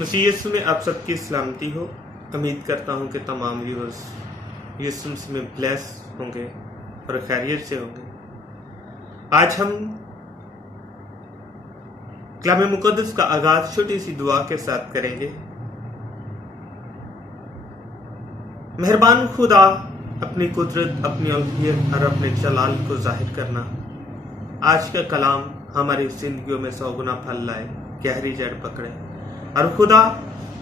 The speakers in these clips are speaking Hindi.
मसीह यीशु में आप सबकी सलामती हो। उम्मीद करता हूं कि तमाम व्यूअर्स यीशु मसीह में ब्लेस होंगे और खैरियत से होंगे। आज हम कलाम मुकद्दस का आगाज छोटी सी दुआ के साथ करेंगे। मेहरबान खुदा, अपनी कुदरत, अपनी उल्हियत और अपने जलाल को जाहिर करना। आज का कलाम हमारी जिंदगियों में 100 गुना फल लाए, गहरी जड़ पकड़े और खुदा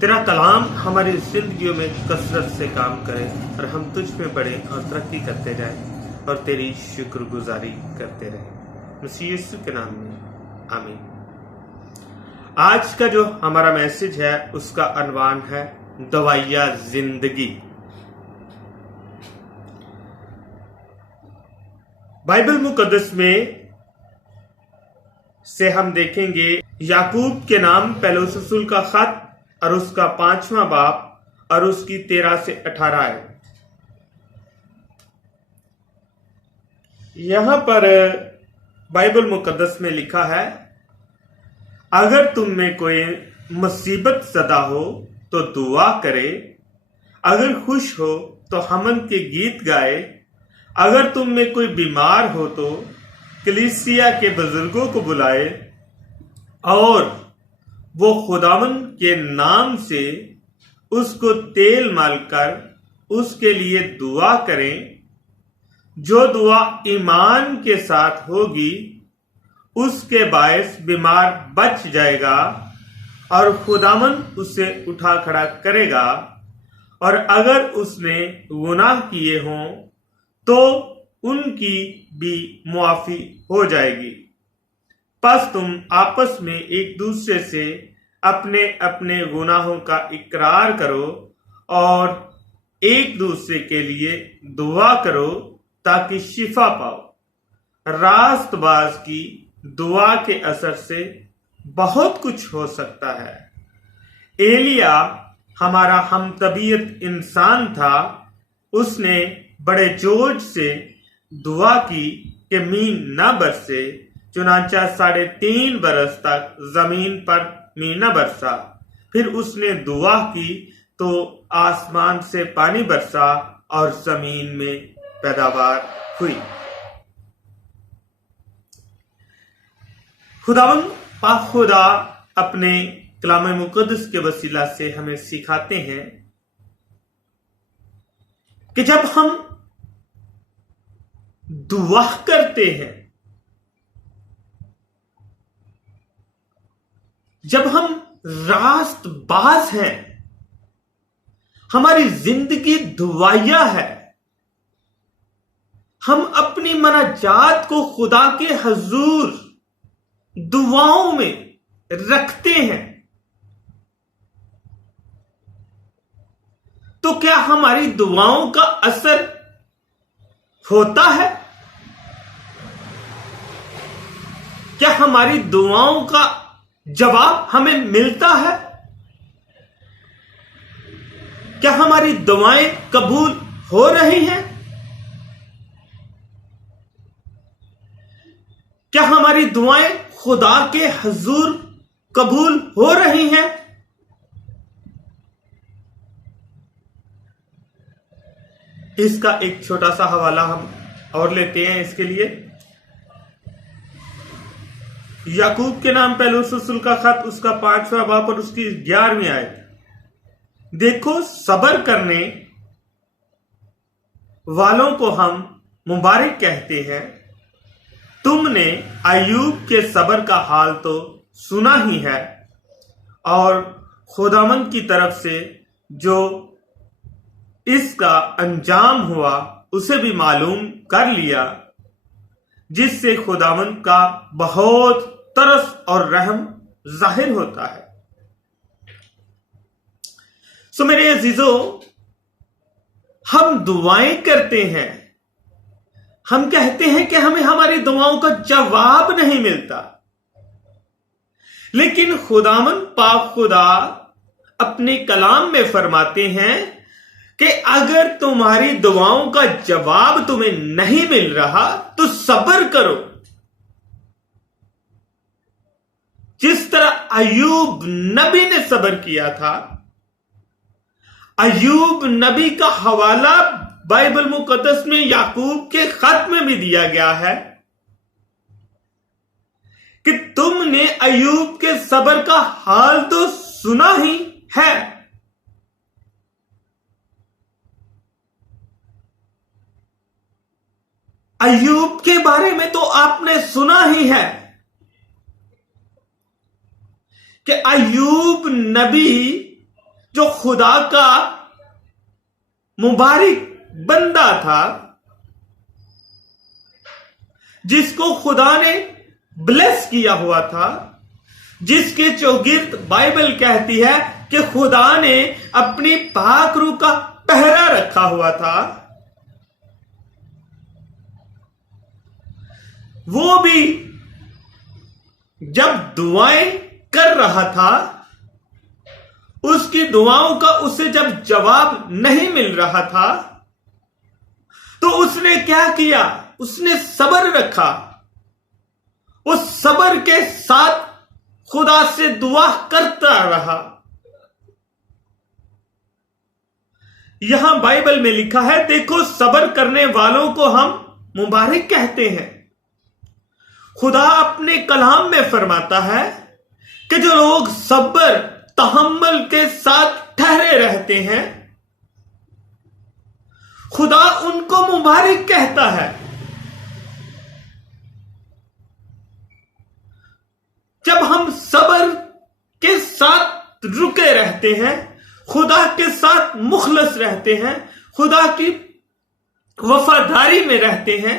तेरा कलाम हमारी जिंदगियों में कसरत से काम करे और हम तुझ में बढ़े और तरक्की करते जाए और तेरी शुक्रगुजारी करते रहे। मसीह यीशु के नाम में आमीन। आज का जो हमारा मैसेज है उसका अनवान है दवाइया जिंदगी। बाइबल मुकद्दस में से हम देखेंगे याकूब के नाम पौलुस रसूल का खत और उसका 5वां बाब और उसकी 13 से 18 है। यहां पर बाइबल मुकद्दस में लिखा है, अगर तुम में कोई मुसीबत सदा हो तो दुआ करे, अगर खुश हो तो हमद के गीत गाए, अगर तुम में कोई बीमार हो तो कलीसिया के बुजुर्गों को बुलाए और वो खुदावंद के नाम से उसको तेल मालकर उसके लिए दुआ करें। जो दुआ ईमान के साथ होगी उसके बायस बीमार बच जाएगा और खुदावंद उसे उठा खड़ा करेगा। और अगर उसने गुनाह किए हों तो उनकी भी मुआफी हो जाएगी। बस तुम आपस में एक दूसरे से अपने अपने गुनाहों का इकरार करो और एक दूसरे के लिए दुआ करो ताकि शिफा पाओ। रास्तबाज की दुआ के असर से बहुत कुछ हो सकता है। एलिया हमारा हम तबीयत इंसान था, उसने बड़े जोश से दुआ की कि मीन न बरसे, चुनांचा 3.5 बरस तक जमीन पर मीन न बरसा। फिर उसने दुआ की तो आसमान से पानी बरसा और जमीन में पैदावार हुई। खुदावंद पाक खुदा अपने कलाम मुकद्दस के वसीला से हमें सिखाते हैं कि जब हम दुआ करते हैं, जब हम रास्तबाज हैं, हमारी जिंदगी दुआया है, हम अपनी मनाजात को खुदा के हजूर दुआओं में रखते हैं, तो क्या हमारी दुआओं का असर होता है? क्या हमारी दुआओं का जवाब हमें मिलता है? क्या हमारी दुआएं कबूल हो रही हैं? क्या हमारी दुआएं खुदा के हुजूर कबूल हो रही हैं? इसका एक छोटा सा हवाला हम और लेते हैं इसके लिए। याकूब के नाम पौलुस रसूल का खत उसका 5वां बाब और उसकी 11वीं आयत। देखो, सब्र करने वालों को हम मुबारक कहते हैं। तुमने अय्यूब के सब्र का हाल तो सुना ही है और खुदावंद की तरफ से जो इसका अंजाम हुआ उसे भी मालूम कर लिया, जिससे खुदावंद का बहुत तरस और रहम जाहिर होता है। सो मेरे अजीजों, हम दुआएं करते हैं, हम कहते हैं कि हमें हमारी दुआओं का जवाब नहीं मिलता, लेकिन खुदावंद पाक खुदा अपने कलाम में फरमाते हैं कि अगर तुम्हारी दुआओं का जवाब तुम्हें नहीं मिल रहा तो सब्र करो। जिस तरह अय्यूब नबी ने सब्र किया था। अय्यूब नबी का हवाला बाइबल मुकद्दस में याकूब के खत में भी दिया गया है कि तुमने अय्यूब के सब्र का हाल तो सुना ही है। अय्यूब के बारे में तो आपने सुना ही है कि अय्यूब नबी जो खुदा का मुबारक बंदा था, जिसको खुदा ने ब्लेस किया हुआ था, जिसके चौगिर्द बाइबल कहती है कि खुदा ने अपनी पाक रूह का पहरा रखा हुआ था, वो भी जब दुआएं कर रहा था, उसकी दुआओं का उसे जब जवाब नहीं मिल रहा था, तो उसने क्या किया? उसने सब्र रखा। उस सब्र के साथ खुदा से दुआ करता रहा। यहां बाइबल में लिखा है, देखो सब्र करने वालों को हम मुबारक कहते हैं। खुदा अपने कलाम में फरमाता है कि जो लोग सब्र तहम्मुल के साथ ठहरे रहते हैं, खुदा उनको मुबारक कहता है। जब हम सब्र के साथ रुके रहते हैं, खुदा के साथ मुखलस रहते हैं, खुदा की वफादारी में रहते हैं,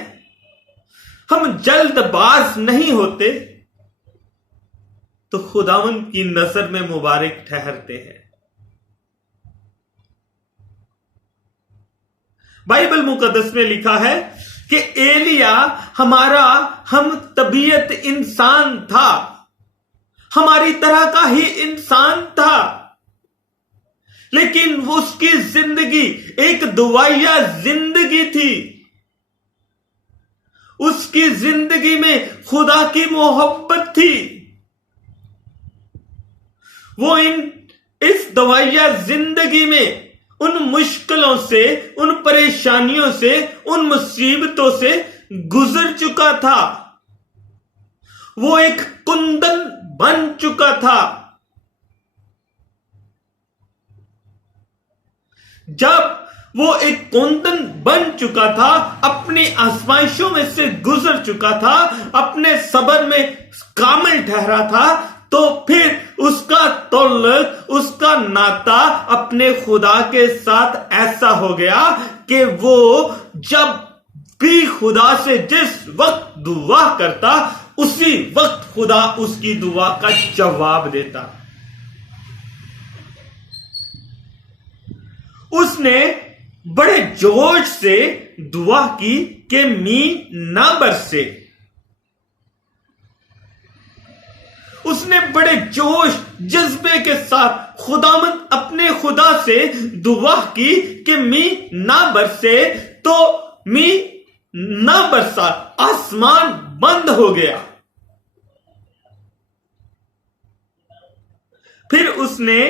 हम जल्दबाज नहीं होते, तो खुदावन की नजर में मुबारक ठहरते हैं। बाइबल मुकद्दस में लिखा है कि एलिया हमारा हम तबीयत इंसान था, हमारी तरह का ही इंसान था, लेकिन उसकी जिंदगी एक दुआया जिंदगी थी। उसकी जिंदगी में खुदा की मोहब्बत थी। वो इस दुआया जिंदगी में उन मुश्किलों से, उन परेशानियों से, उन मुसीबतों से गुजर चुका था। वो एक कुंदन बन चुका था। जब वो एक कुंदन बन चुका था, अपनी आजमाइशों में से गुजर चुका था, अपने सब्र में कामिल ठहरा था, तो फिर उसका ताल्लुक, उसका नाता अपने खुदा के साथ ऐसा हो गया कि वो जब भी खुदा से जिस वक्त दुआ करता, उसी वक्त खुदा उसकी दुआ का जवाब देता। उसने बड़े जोश से दुआ की कि मींह ना बरसे। उसने बड़े जोश जज्बे के साथ खुदामंद अपने खुदा से दुआ की कि मींह ना बरसे, तो मींह ना बरसा, आसमान बंद हो गया। फिर उसने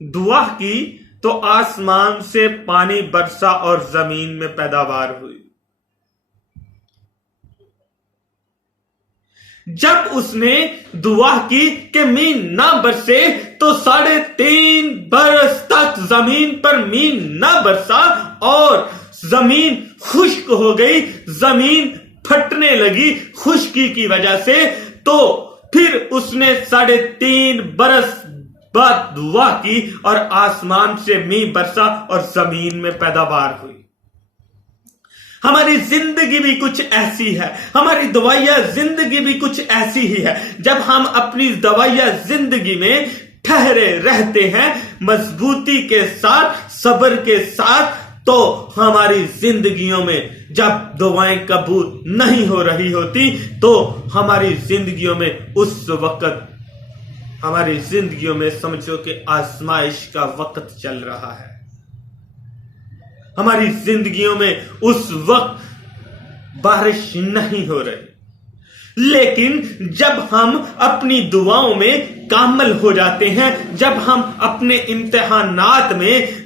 दुआ की तो आसमान से पानी बरसा और जमीन में पैदावार हुई। जब उसने दुआ की कि मींह ना बरसे, तो 3.5 बरस तक जमीन पर मींह ना बरसा और जमीन खुश्क हो गई, जमीन फटने लगी खुश्की की वजह से। तो फिर उसने 3.5 बरस बाद दुआ की और आसमान से मींह बरसा और जमीन में पैदावार हुई। हमारी जिंदगी भी कुछ ऐसी है, हमारी दवाइया जिंदगी भी कुछ ऐसी ही है। जब हम अपनी दवाइया जिंदगी में ठहरे रहते हैं मजबूती के साथ, सब्र के साथ, तो हमारी जिंदगियों में जब दुआएं कबूल नहीं हो रही होती, तो हमारी जिंदगियों में उस वक्त, हमारी जिंदगियों में समझो कि आजमाइश का वक्त चल रहा है। हमारी जिंदगियों में उस वक्त बारिश नहीं हो रही। लेकिन जब हम अपनी दुआओं में कामल हो जाते हैं जब हम अपने इम्तिहानात में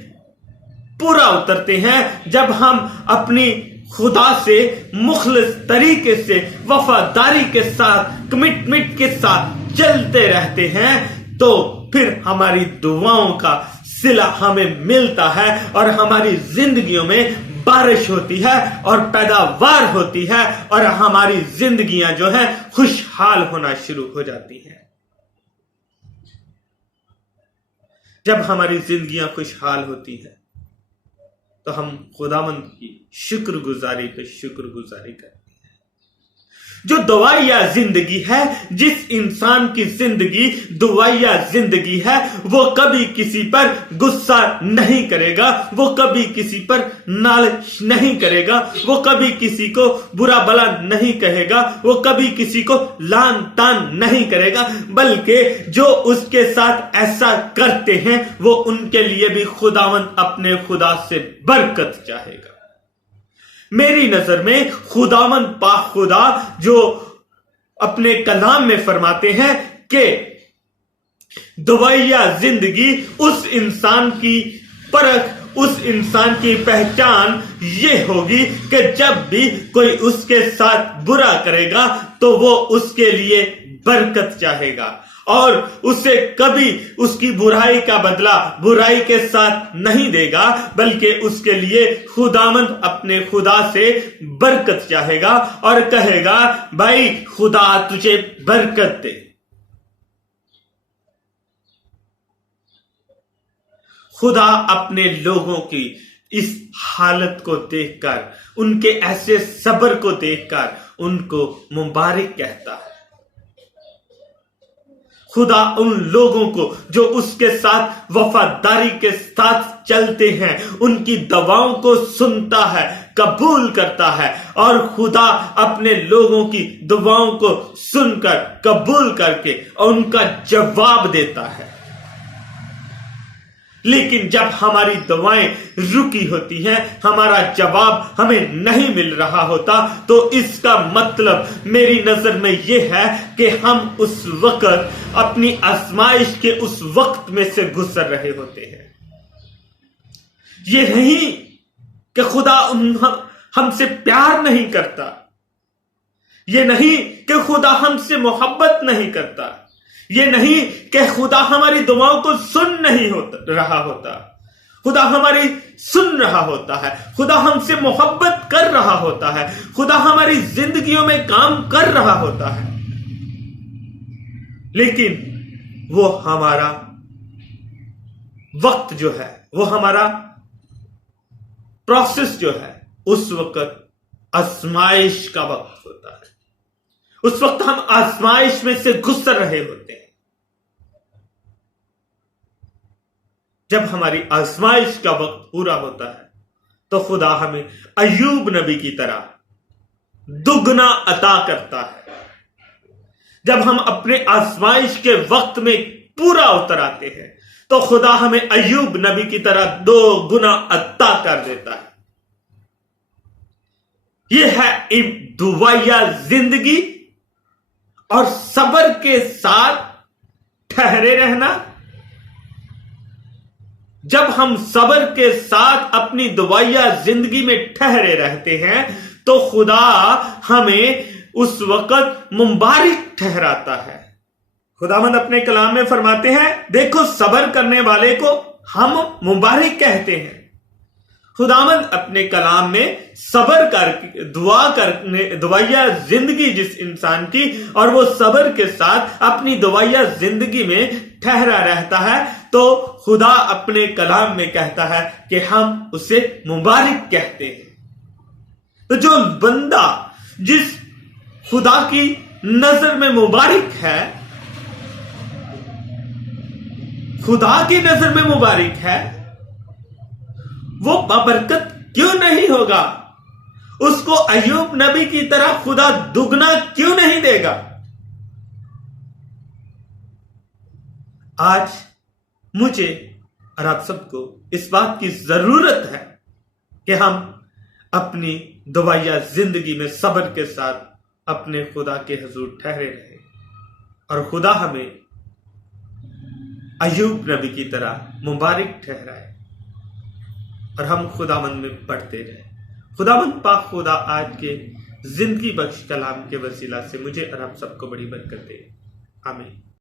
पूरा उतरते हैं, जब हम अपनी खुदा से मुखलिस तरीके से वफादारी के साथ कमिटमेंट के साथ चलते रहते हैं, तो फिर हमारी दुआओं का सिला हमें मिलता है और हमारी जिंदगियों में बारिश होती है और पैदावार होती है और हमारी जिंदगियां जो है खुशहाल होना शुरू हो जाती हैं। जब हमारी जिंदगियां खुशहाल होती है तो हम खुदावंद की शुक्रगुजारी पे शुक्रगुजारी करते हैं। जो दुआया जिंदगी है, जिस इंसान की जिंदगी दुआया जिंदगी है, वो कभी किसी पर गुस्सा नहीं करेगा, वो कभी किसी पर नालिश नहीं करेगा, वो कभी किसी को बुरा भला नहीं कहेगा, वो कभी किसी को लान तान नहीं करेगा, बल्कि जो उसके साथ ऐसा करते हैं वो उनके लिए भी खुदावंद अपने खुदा से बरकत चाहेगा। मेरी नजर में खुदावंद पाक खुदा जो अपने कलाम में फरमाते हैं कि दुआया जिंदगी उस इंसान की परख, उस इंसान की पहचान ये होगी कि जब भी कोई उसके साथ बुरा करेगा तो वो उसके लिए बरकत चाहेगा और उसे कभी उसकी बुराई का बदला बुराई के साथ नहीं देगा, बल्कि उसके लिए खुदावंद अपने खुदा से बरकत चाहेगा और कहेगा, भाई खुदा तुझे बरकत दे। खुदा अपने लोगों की इस हालत को देखकर, उनके ऐसे सब्र को देखकर उनको मुबारक कहता है। खुदा उन लोगों को जो उसके साथ वफादारी के साथ चलते हैं, उनकी दवाओं को सुनता है, कबूल करता है और खुदा अपने लोगों की दुआओं को सुनकर कबूल करके उनका जवाब देता है। लेकिन जब हमारी दुआएं रुकी होती हैं, हमारा जवाब हमें नहीं मिल रहा होता, तो इसका मतलब मेरी नजर में यह है कि हम उस वक्त अपनी आजमाइश के उस वक्त में से गुजर रहे होते हैं। ये नहीं कि खुदा हमसे प्यार नहीं करता, ये नहीं कि खुदा हमसे मोहब्बत नहीं करता, ये नहीं कि खुदा हमारी दुआओं को सुन नहीं रहा होता। खुदा हमारी सुन रहा होता है, खुदा हमसे मोहब्बत कर रहा होता है, खुदा हमारी जिंदगियों में काम कर रहा होता है, लेकिन वो हमारा वक्त जो है, वो हमारा प्रोसेस जो है, उस वक्त आजमाइश का वक्त होता है। उस वक्त हम आजमाइश में से गुजर रहे होते हैं। जब हमारी आजमाइश का वक्त पूरा होता है तो खुदा हमें अय्यूब नबी की तरह दुगना अता करता है। जब हम अपने आजमाइश के वक्त में पूरा उतर आते हैं तो खुदा हमें अय्यूब नबी की तरह 2 गुना अता कर देता है। यह है दुआया जिंदगी और सब्र के साथ ठहरे रहना। जब हम सब्र के साथ अपनी दुआया जिंदगी में ठहरे रहते हैं तो खुदा हमें उस वक्त मुबारक ठहराता है। खुदावंद अपने कलाम में फरमाते हैं, देखो सब्र करने वाले को हम मुबारक कहते हैं। खुदावंद अपने कलाम में सब्र कर दुआया जिंदगी जिस इंसान की और वो सब्र के साथ अपनी दुआया जिंदगी में ठहरा रहता है, तो खुदा अपने कलाम में कहता है कि हम उसे मुबारक कहते हैं। तो जो बंदा जिस खुदा की नजर में मुबारक है, खुदा की नजर में मुबारक है, वो बबरकत क्यों नहीं होगा? उसको अय्यूब नबी की तरह खुदा दुगना क्यों नहीं देगा? आज मुझे और आप सबको इस बात की जरूरत है कि हम अपनी दुआया जिंदगी में सब्र के साथ अपने खुदा के हुजूर ठहरे रहे और खुदा हमें अयूब नबी की तरह मुबारक ठहराए और हम खुदावंद में बढ़ते रहे। खुदावंद पाक खुदा आज के जिंदगी बख्श कलाम के वसीला से मुझे और आप सबको बड़ी बरकत दे। आमीन।